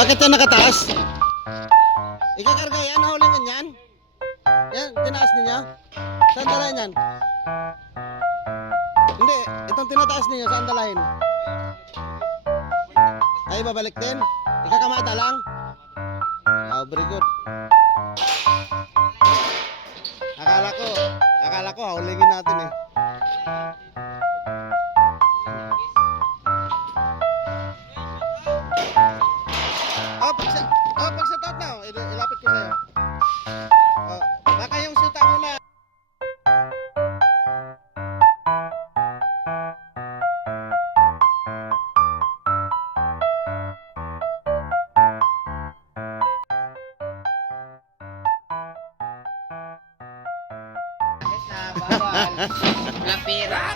Bakit yan nakataas? Ikakarga yan, haulingan yan. Yan, tinaas ninyo. Saan dalahin yan? Hindi, itong tinataas ninyo, saan dalahin? Ay, babalik din? Ikakamata lang? Oh, very good. Akala ko, haulingin natin eh. Pag sa tot na, ilapit ko sa'yo. Oh, baka yung suta muna. Kahit na bawal, lapira.